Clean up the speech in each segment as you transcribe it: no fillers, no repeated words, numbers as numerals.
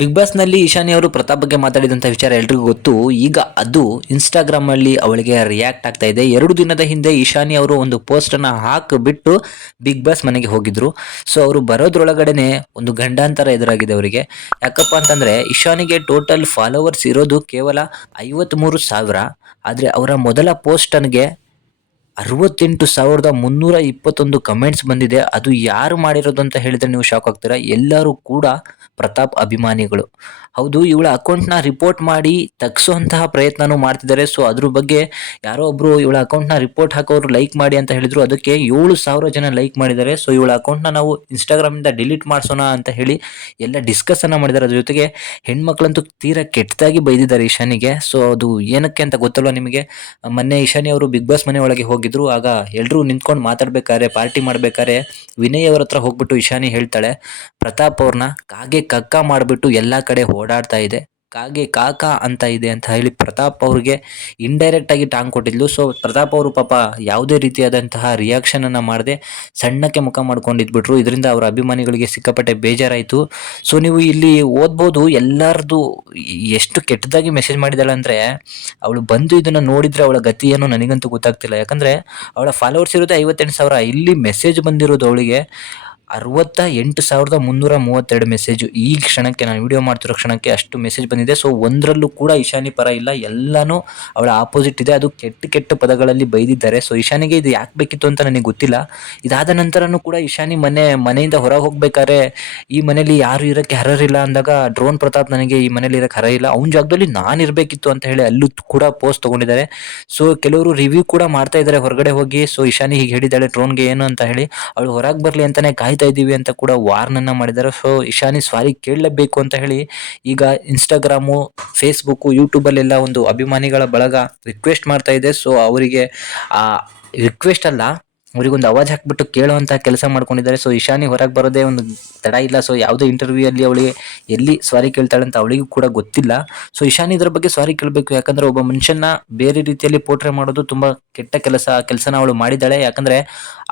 Big ಬಾಸ್ನಲ್ಲಿ Ishani ಅವರು ಪ್ರತಾಪ್ ಬಗ್ಗೆ ಮಾತಾಡಿದಂಥ ವಿಚಾರ ಎಲ್ರಿಗೂ ಗೊತ್ತು. ಈಗ ಅದು ಇನ್ಸ್ಟಾಗ್ರಾಮಲ್ಲಿ ಅವಳಿಗೆ ರಿಯಾಕ್ಟ್ ಆಗ್ತಾ ಇದೆ. 2 ದಿನದ ಹಿಂದೆ ಇಶಾನಿ ಅವರು ಒಂದು ಪೋಸ್ಟನ್ನು ಹಾಕಿಬಿಟ್ಟು ಬಿಗ್ ಬಾಸ್ ಮನೆಗೆ ಹೋಗಿದ್ರು. ಸೊ ಅವರು ಬರೋದ್ರೊಳಗಡೆನೆ ಒಂದು ಗಂಡಾಂತರ ಎದುರಾಗಿದೆ ಅವರಿಗೆ. ಯಾಕಪ್ಪ ಅಂತಂದರೆ ಇಶಾನಿಗೆ ಟೋಟಲ್ ಫಾಲೋವರ್ಸ್ ಇರೋದು ಕೇವಲ 53,000. ಆದರೆ ಅವರ ಮೊದಲ ಪೋಸ್ಟನ್ಗೆ 68,321 ಕಮೆಂಟ್ಸ್ ಬಂದಿದೆ. ಅದು ಯಾರು ಮಾಡಿರೋದು ಅಂತ ಹೇಳಿದ್ರೆ ನೀವು ಶಾಕ್ ಆಗ್ತೀರಾ. ಎಲ್ಲರೂ ಕೂಡ ಪ್ರತಾಪ್ ಅಭಿಮಾನಿಗಳು. ಹೌದು, ಇವಳ ಅಕೌಂಟ್ನ ರಿಪೋರ್ಟ್ ಮಾಡಿ ತಗ್ಸುವಂತಹ ಪ್ರಯತ್ನನೂ ಮಾಡ್ತಿದ್ದಾರೆ. ಸೊ ಅದ್ರ ಬಗ್ಗೆ ಯಾರೋ ಒಬ್ರು ಇವಳ ಅಕೌಂಟ್ನ ರಿಪೋರ್ಟ್ ಹಾಕೋರು ಲೈಕ್ ಮಾಡಿ ಅಂತ ಹೇಳಿದ್ರು. ಅದಕ್ಕೆ 7,000 ಜನ ಲೈಕ್ ಮಾಡಿದ್ದಾರೆ. ಸೊ ಇವಳ ಅಕೌಂಟ್ನ ನಾವು ಇನ್ಸ್ಟಾಗ್ರಾಮಿಂದ ಡಿಲೀಟ್ ಮಾಡಿಸೋಣ ಅಂತ ಹೇಳಿ ಎಲ್ಲ ಡಿಸ್ಕಸನ್ನು ಮಾಡಿದ್ದಾರೆ. ಅದ್ರ ಜೊತೆಗೆ ಹೆಣ್ಮಕ್ಳಂತೂ ತೀರಾ ಕೆಟ್ಟದಾಗಿ ಬೈದಿದ್ದಾರೆ ಇಶಾನಿಗೆ. ಸೊ ಅದು ಏನಕ್ಕೆ ಅಂತ ಗೊತ್ತಲ್ವ ನಿಮಗೆ. ಮೊನ್ನೆ ಇಶಾನಿ ಅವರು ಬಿಗ್ ಬಾಸ್ ಮನೆ ಒಳಗೆ ಹೋಗಿದ್ರು. ಆಗ ಎಲ್ಲರೂ ನಿಂತ್ಕೊಂಡು ಮಾತಾಡ್ಬೇಕಾದ್ರೆ, ಪಾರ್ಟಿ ಮಾಡ್ಬೇಕಾದ್ರೆ ವಿನಯ್ ಅವ್ರ ಹತ್ರ ಹೋಗ್ಬಿಟ್ಟು ಇಶಾನಿ ಹೇಳ್ತಾಳೆ, ಪ್ರತಾಪ್ ಅವ್ರನ್ನ ಕಾಗೆ ಕಕ್ಕ ಮಾಡಿಬಿಟ್ಟು ಎಲ್ಲ ಕಡೆ ಓಡಾಡ್ತಾ ಇದೆ, ಕಾಗೆ ಕಾಕ ಅಂತ ಇದೆ ಅಂತ ಹೇಳಿ ಪ್ರತಾಪ್ ಅವ್ರಿಗೆ ಇಂಡೈರೆಕ್ಟ್ ಆಗಿ ಟಾಂಗ್ ಕೊಟ್ಟಿದ್ಲು. ಸೊ ಪ್ರತಾಪ್ ಅವರು ಪಾಪ ಯಾವುದೇ ರೀತಿಯಾದಂತಹ ರಿಯಾಕ್ಷನ್ ಅನ್ನ ಮಾಡದೆ ಸಣ್ಣಕ್ಕೆ ಮುಖ ಮಾಡ್ಕೊಂಡಿದ್ಬಿಟ್ರು. ಇದರಿಂದ ಅವರ ಅಭಿಮಾನಿಗಳಿಗೆ ಸಿಕ್ಕಾಪಟ್ಟೆ ಬೇಜಾರಾಯಿತು. ಸೊ ನೀವು ಇಲ್ಲಿ ಓದ್ಬೋದು ಎಲ್ಲರದು ಎಷ್ಟು ಕೆಟ್ಟದಾಗಿ ಮೆಸೇಜ್ ಮಾಡಿದಾಳೆ ಅಂದರೆ, ಅವಳು ಬಂದು ಇದನ್ನು ನೋಡಿದರೆ ಅವಳ ಗತಿ ಏನೋ ನನಗಂತೂ ಗೊತ್ತಾಗ್ತಿಲ್ಲ. ಯಾಕಂದರೆ ಅವಳ ಫಾಲೋವರ್ಸ್ ಇರುತ್ತೆ 58,000. ಇಲ್ಲಿ ಮೆಸೇಜ್ ಬಂದಿರೋದು ಅವಳಿಗೆ 68,332 ಮೆಸೇಜು. ಈ ಕ್ಷಣಕ್ಕೆ ನಾನು ವಿಡಿಯೋ ಮಾಡ್ತಿರೋ ಕ್ಷಣಕ್ಕೆ ಅಷ್ಟು ಮೆಸೇಜ್ ಬಂದಿದೆ. ಸೊ ಒಂದರಲ್ಲೂ ಕೂಡ ಇಶಾನಿ ಪರ ಇಲ್ಲ, ಎಲ್ಲನೂ ಅವಳ ಆಪೋಸಿಟ್ ಇದೆ. ಅದು ಕೆಟ್ಟ ಕೆಟ್ಟ ಪದಗಳಲ್ಲಿ ಬೈದಿದ್ದಾರೆ. ಸೊ ಇಶಾನಿಗೆ ಇದು ಯಾಕೆ ಬೇಕಿತ್ತು ಅಂತ ನನಗೆ ಗೊತ್ತಿಲ್ಲ. ಇದಾದ ನಂತರನೂ ಕೂಡ ಇಶಾನಿ ಮನೆಯಿಂದ ಹೊರಗೆ ಹೋಗ್ಬೇಕಾದ್ರೆ ಈ ಮನೇಲಿ ಯಾರು ಇರೋಕ್ಕೆ ಅರ್ಹರಿಲ್ಲ ಅಂದಾಗ ಡ್ರೋನ್ ಪ್ರತಾಪ್ ನನಗೆ ಈ ಮನೇಲಿ ಇರೋಕ್ಕೆ ಅರ್ಹ ಇಲ್ಲ, ಅವನ ಜಾಗದಲ್ಲಿ ನಾನು ಇರಬೇಕಿತ್ತು ಅಂತ ಹೇಳಿ ಅಲ್ಲೂ ಕೂಡ ಪೋಸ್ಟ್ ತೊಗೊಂಡಿದ್ದಾರೆ. ಸೊ ಕೆಲವರು ರಿವ್ಯೂ ಕೂಡ ಮಾಡ್ತಾ ಇದ್ದಾರೆ ಹೊರಗಡೆ ಹೋಗಿ. ಸೊ ಇಶಾನಿ ಹೀಗೆ ಹೇಳಿದ್ದಾಳೆ ಡ್ರೋನ್ಗೆ ಏನು ಅಂತ ಹೇಳಿ, ಅವಳು ಹೊರಗೆ ಬರಲಿ ಅಂತಾನೆ ಕಾಯ್ತಾ ಇದ್ದೀವಿ ಅಂತ ಕೂಡ ವಾರ್ನನ್ನ ಮಾಡಿದ್ದಾರೆ. ಸೊ ಇಶಾನಿ ಸಾರಿ ಕೇಳಲೇಬೇಕು ಅಂತ ಹೇಳಿ ಈಗ ಇನ್ಸ್ಟಾಗ್ರಾಮು, ಫೇಸ್ಬುಕ್ಕು, ಯೂಟ್ಯೂಬಲ್ಲೆಲ್ಲ ಒಂದು ಅಭಿಮಾನಿಗಳ ಬಳಗ ರಿಕ್ವೆಸ್ಟ್ ಮಾಡ್ತಾ ಇದೆ. ಸೊ ಅವರಿಗೆ ಆ ರಿಕ್ವೆಸ್ಟ್ ಅಲ್ಲ, ಅವರಿಗೊಂದು ಅವಾಜ್ ಹಾಕ್ಬಿಟ್ಟು ಕೇಳುವಂಥ ಕೆಲಸ ಮಾಡ್ಕೊಂಡಿದ್ದಾರೆ. ಸೊ ಇಶಾನಿ ಹೊರಗೆ ಬರೋದೇ ಒಂದು ತಡ ಇಲ್ಲ. ಸೊ ಯಾವುದೇ ಇಂಟರ್ವ್ಯೂ ಅಲ್ಲಿ ಅವಳಿಗೆ ಎಲ್ಲಿ ಸಾರಿ ಕೇಳ್ತಾಳೆ ಅಂತ ಅವಳಿಗೂ ಕೂಡ ಗೊತ್ತಿಲ್ಲ. ಸೊ ಇಶಾನಿ ಇದ್ರ ಬಗ್ಗೆ ಸಾರಿ ಕೇಳಬೇಕು. ಯಾಕಂದರೆ ಒಬ್ಬ ಮನುಷ್ಯನ ಬೇರೆ ರೀತಿಯಲ್ಲಿ ಪೋಟ್ರೆ ಮಾಡೋದು ತುಂಬ ಕೆಟ್ಟ ಕೆಲಸನ ಅವಳು ಮಾಡಿದ್ದಾಳೆ. ಯಾಕಂದರೆ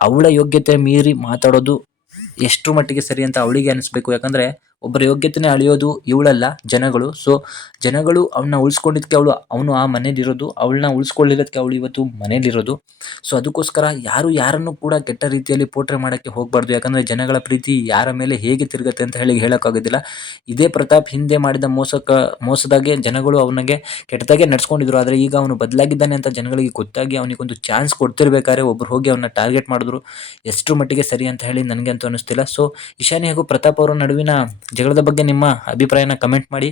ಅವಳ ಯೋಗ್ಯತೆ ಮೀರಿ ಮಾತಾಡೋದು ಎಷ್ಟರ ಮಟ್ಟಿಗೆ ಸರಿ ಅಂತ ಅವಳಿಗೆ ಅನಿಸ್ಬೇಕು. ಯಾಕಂದರೆ ಒಬ್ಬರ ಯೋಗ್ಯತೆನೇ ಅಳಿಯೋದು ಇವಳಲ್ಲ, ಜನಗಳು. ಸೊ ಜನಗಳು ಅವನ್ನ ಉಳಿಸ್ಕೊಂಡಿದ್ದಕ್ಕೆ ಅವನು ಆ ಮನೇಲಿರೋದು, ಅವಳನ್ನ ಉಳಿಸ್ಕೊಳ್ಳಿರೋದಕ್ಕೆ ಅವಳು ಇವತ್ತು ಮನೇಲಿರೋದು. ಸೊ ಅದಕ್ಕೋಸ್ಕರ ಯಾರನ್ನು ಕೂಡ ಕೆಟ್ಟ ರೀತಿಯಲ್ಲಿ ಪೋಟ್ರೆ ಮಾಡೋಕ್ಕೆ ಹೋಗಬಾರ್ದು. ಯಾಕಂದರೆ ಜನಗಳ ಪ್ರೀತಿ ಯಾರ ಮೇಲೆ ಹೇಗೆ ತಿರುಗುತ್ತೆ ಅಂತ ಹೇಳೋಕ್ಕಾಗೋದಿಲ್ಲ. ಇದೇ ಪ್ರತಾಪ್ ಹಿಂದೆ ಮಾಡಿದ ಮೋಸದಾಗೆ ಜನಗಳು ಅವನಿಗೆ ಕೆಟ್ಟದಾಗೆ ನಡ್ಸ್ಕೊಂಡಿದ್ರು. ಆದರೆ ಈಗ ಅವನು ಬದಲಾಗಿದ್ದಾನೆ ಅಂತ ಜನಗಳಿಗೆ ಗೊತ್ತಾಗಿ ಅವನಿಗೊಂದು ಚಾನ್ಸ್ ಕೊಡ್ತಿರ್ಬೇಕಾದ್ರೆ ಒಬ್ರು ಹೋಗಿ ಅವನ್ನ ಟಾರ್ಗೆಟ್ ಮಾಡಿದ್ರು. ಎಷ್ಟರ ಮಟ್ಟಿಗೆ ಸರಿ ಅಂತ ಹೇಳಿ ನನಗೆ ಅಂತೂ ಅನ್ನಿಸ್ತಿಲ್ಲ. ಸೊ ಇಶಾನಿ ಹಾಗೂ ಪ್ರತಾಪ್ ಅವರ ನಡುವಿನ ಜಗಳದ ಬಗ್ಗೆ ನಿಮ್ಮ ಅಭಿಪ್ರಾಯನ ಕಮೆಂಟ್ ಮಾಡಿ.